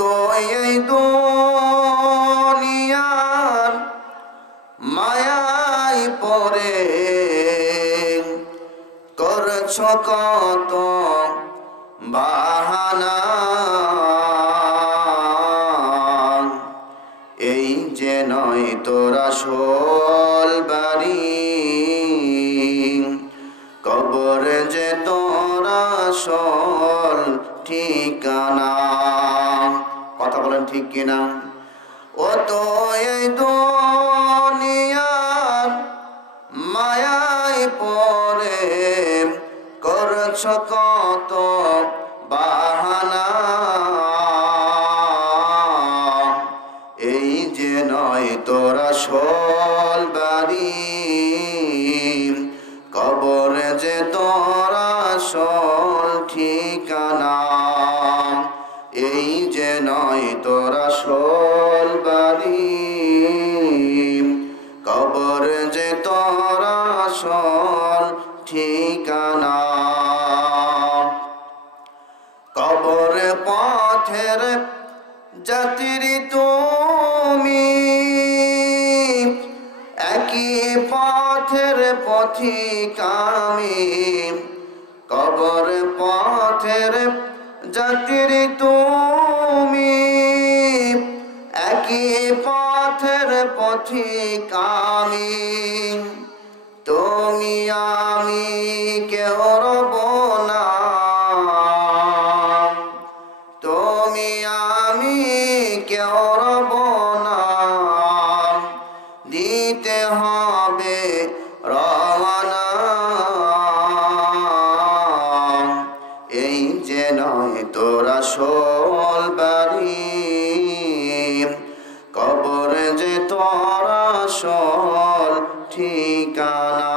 এই দুনিয়ার মায়ায় পড়ে করছ কত বাহানা, এই যে নয় তোর আসল বাড়ি, কবর যে তোর আসল ঠিকানা। কথা বলেন ঠিক কিনা? ও তো এই দুনিয়ার মায়ায় পড়ে করছ কত বাহানা, এই যে নয় তোর আসল বাড়ি, কবর যে তোর আসল ঠিকানা, এই যে নয় তোর আসল বাড়ি, কবর যে তোর আসল ঠিকানা। কবর পথের যাত্রী তুমি, একই পথের পথিক আমি, কবর পথের যাত্রী তুমি, একই পথের পথিক আমি, তুমি আমি কেউ রব না, তুমি আমি কেউ রব না, দিতে হবে রওনা, এই যে নয় তোর আসল বাড়ি, কবর যে তোর আসল ঠিকানা।